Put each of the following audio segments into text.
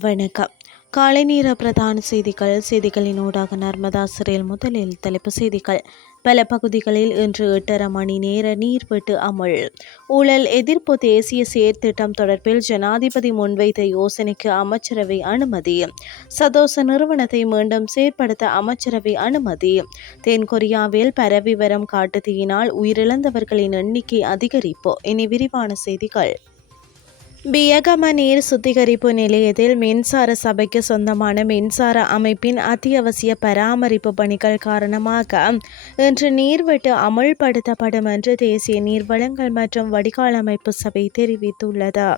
வணக்கம். காலை நேர பிரதான செய்திகள் செய்திகளின் ஊடாக நர்மதா சிறையில் முதலில் தலைப்பு செய்திகள். பல பகுதிகளில் இன்று எட்டரை மணி நேர நீர்வெட்டு அமல். ஊழல் எதிர்ப்பு தேசிய செயற்திட்டம் தொடர்பில் ஜனாதிபதி முன்வைத்த யோசனைக்கு அமைச்சரவை அனுமதி. சதோச நிறுவனத்தை மீண்டும் செயற்படுத்த அமைச்சரவை அனுமதி. தென்கொரியாவில் பரவி வரும் காட்டுத்தீயினால் உயிரிழந்தவர்களின் எண்ணிக்கை அதிகரிப்பு. இனி விரிவான செய்திகள். பியகம நீர் சுத்திகரிப்பு நிலையத்தில் மின்சார சபைக்கு சொந்தமான மின்சார அமைப்பின் அத்தியாவசிய பராமரிப்பு பணிகள் காரணமாக இன்று நீர்வெட்டு அமுல்படுத்தப்படும் என்று தேசிய நீர்வளங்கள் மற்றும் வடிகால் அமைப்பு சபை தெரிவித்துள்ளது.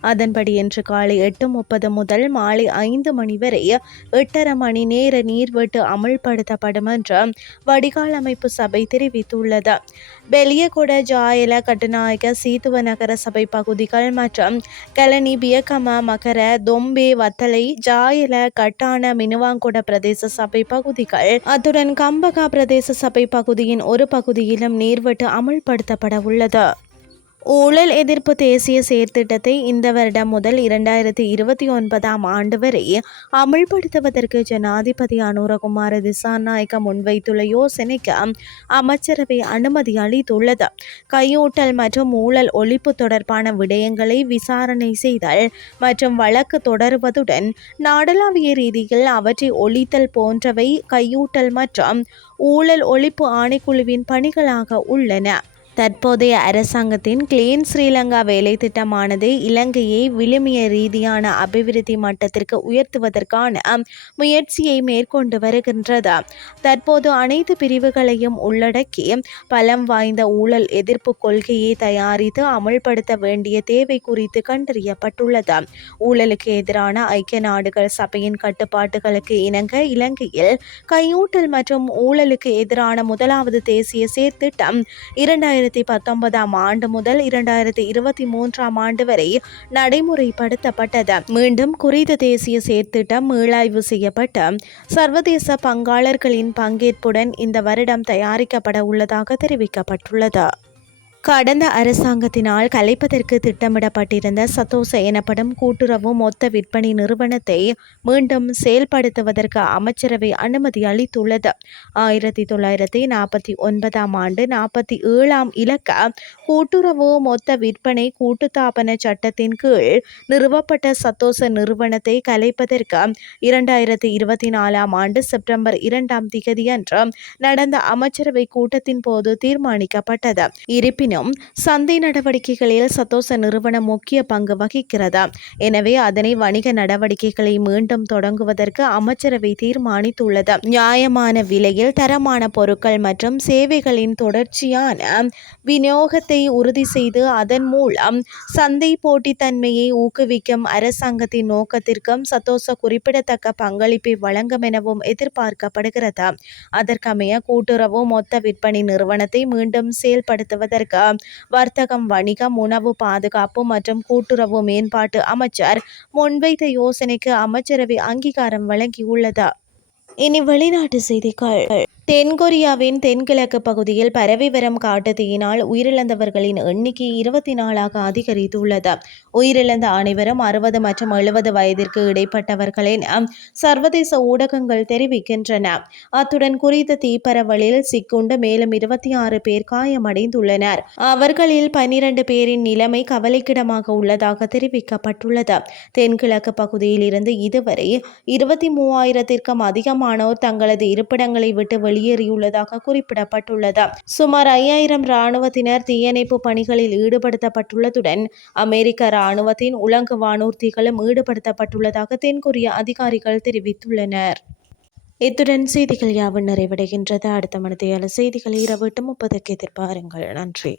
அதன்படி இன்று காலை எட்டு முப்பது முதல் மாலை ஐந்து மணி வரை எட்டரை மணி நேர நீர்வெட்டு அமுல்படுத்தப்படும் என்று வடிகால் அமைப்பு சபை தெரிவித்துள்ளது. பெலியகுட ஜாயல கட்டுநாயக சீத்துவ நகர சபை பகுதிகள் மற்றும் கலனி பியக்கம மகர தொம்பே வத்தலை ஜாயல கட்டான மினுவாங்குட பிரதேச சபை பகுதிகள். அத்துடன் கம்பகா பிரதேச சபை பகுதியின் ஒரு பகுதியிலும் நீர்வெட்டு அமுல்படுத்தப்பட உள்ளது. ஊழல் எதிர்ப்பு தேசிய செயற்திட்டத்தை இந்த வருடம் முதல் இரண்டாயிரத்தி இருபத்தி ஒன்பதாம் ஆண்டு வரை அமல்படுத்துவதற்கு ஜனாதிபதி அனுரகுமார திசாநாயக்க முன்வைத்துள்ள யோசனைக்கு அமைச்சரவை அனுமதி அளித்துள்ளது. கையூட்டல் மற்றும் ஊழல் ஒழிப்பு தொடர்பான விடயங்களை விசாரணை செய்தல் மற்றும் வழக்கு தொடருவதுடன் நாடளாவிய ரீதியில் அவற்றை ஒழித்தல் போன்றவை கையூட்டல் மற்றும் ஊழல் ஒழிப்பு ஆணைக்குழுவின் பணிகளாக உள்ளன. தற்போதைய அரசாங்கத்தின் கிளீன் ஸ்ரீலங்கா வேலை திட்டமானது இலங்கையை விழுமிய ரீதியான அபிவிருத்தி மட்டத்திற்கு உயர்த்துவதற்கான முயற்சியை மேற்கொண்டு வருகின்றது. தற்போது அனைத்து பிரிவுகளையும் உள்ளடக்கி பலம் வாய்ந்த ஊழல் எதிர்ப்பு கொள்கையை தயாரித்து அமல்படுத்த வேண்டிய தேவை குறித்து கண்டறியப்பட்டுள்ளது. ஊழலுக்கு எதிரான ஐக்கிய நாடுகள் சபையின் கட்டுப்பாட்டுகளுக்கு இணங்க இலங்கையில் கையூட்டல் மற்றும் ஊழலுக்கு எதிரான முதலாவது தேசிய சேர்த்திட்டம் இரண்டாயிரத்தி இரண்டாயிரத்தி பத்தொன்பதாம் ஆண்டு முதல் இரண்டாயிரத்தி இருபத்தி மூன்றாம் ஆண்டு வரை நடைமுறைப்படுத்தப்பட்டது. மீண்டும் குறித்த தேசிய செயற்திட்டம் மீளாய்வு செய்யப்பட்டு சர்வதேச பங்காளர்களின் பங்கேற்புடன் இந்த வருடம் தயாரிக்கப்பட உள்ளதாக தெரிவிக்கப்பட்டுள்ளது. கடந்த அரசாங்கத்தினால் கலைப்பதற்கு திட்டமிடப்பட்டிருந்த சத்தோச எனப்படும் கூட்டுறவு மொத்த விற்பனை நிறுவனத்தை மீண்டும் செயல்படுத்துவதற்கு அமைச்சரவை அனுமதி அளித்துள்ளது. ஆயிரத்தி தொள்ளாயிரத்தி நாற்பத்தி ஒன்பதாம் ஆண்டு நாற்பத்தி ஏழாம் இலக்க கூட்டுறவு மொத்த விற்பனை கூட்டுத்தாபன சட்டத்தின் கீழ் நிறுவப்பட்ட சத்தோச நிறுவனத்தை கலைப்பதற்கு இரண்டாயிரத்தி இருபத்தி நாலாம் ஆண்டு செப்டம்பர் இரண்டாம் திகதியன்று நடந்த அமைச்சரவை கூட்டத்தின் போது தீர்மானிக்கப்பட்டது. இருப்பினும் இருப்பினும் சந்தை நடவடிக்கைகளில் சத்தோச நிறுவனம் முக்கிய பங்கு வகிக்கிறது? எனவே அதனை வணிக நடவடிக்கைகளை மீண்டும் தொடங்குவதற்கு அமைச்சரவை தீர்மானித்துள்ளது. நியாயமான விலையில் தரமான பொருட்கள் மற்றும் சேவைகளின் தொடர்ச்சியான விநியோகத்தை உறுதி செய்து அதன் மூலம் சந்தை போட்டித்தன்மையை ஊக்குவிக்கும் அரசாங்கத்தின் நோக்கத்திற்கும் சத்தோச குறிப்பிடத்தக்க பங்களிப்பை வழங்கும் எனவும் எதிர்பார்க்கப்படுகிறது? அதற்கமைய கூட்டுறவு மொத்த விற்பனை நிறுவனத்தை மீண்டும் செயல்படுத்துவதற்கு வர்த்தகம் வணிகம் உணவு பாதுகாப்பு மற்றும் கூட்டுறவு மேம்பாட்டு அமைச்சர் முன்வைத்த யோசனைக்கு அமைச்சரவை அங்கீகாரம் வழங்கியுள்ளது. இனி வெளிநாட்டு செய்திகள். தென்கொரியாவின் தென்கிழக்கு பகுதியில் பரவி வரும் காட்டுத்தீயினால் உயிரிழந்தவர்களின் எண்ணிக்கை இருபத்தி நாலாக அதிகரித்துள்ளது. உயிரிழந்த அனைவரும் அறுபது மற்றும் எழுபது வயதிற்கு இடைப்பட்டவர்களின் சர்வதேச ஊடகங்கள் தெரிவிக்கின்றன. அத்துடன் குறித்த தீப்பரவலில் சிக்குண்டு மேலும் இருபத்தி ஆறு பேர் காயமடைந்துள்ளனர். அவர்களில் பனிரண்டு பேரின் நிலைமை கவலைக்கிடமாக உள்ளதாக தெரிவிக்கப்பட்டுள்ளது. தென்கிழக்கு பகுதியில் இருந்து இதுவரை இருபத்தி மூவாயிரத்திற்கும் அதிகமானோர் தங்களது இருப்பிடங்களை விட்டு வெளியே வெளியேறியுள்ளதாக குறிப்பிடப்பட்டுள்ளது. சுமார் ஐயாயிரம் இராணுவத்தினர் தீயணைப்பு பணிகளில் ஈடுபடுத்தப்பட்டுள்ளதுடன் அமெரிக்க ராணுவத்தின் உலங்கு வானூர்திகளும் ஈடுபடுத்தப்பட்டுள்ளதாக தென்கொரிய அதிகாரிகள் தெரிவித்துள்ளனர். இத்துடன் செய்திகள் யாவும் நிறைவடைகின்றது. அடுத்த மனதையால் செய்திகளை இரவு எட்டு முப்பதுக்கு எதிர்பாருங்கள். நன்றி.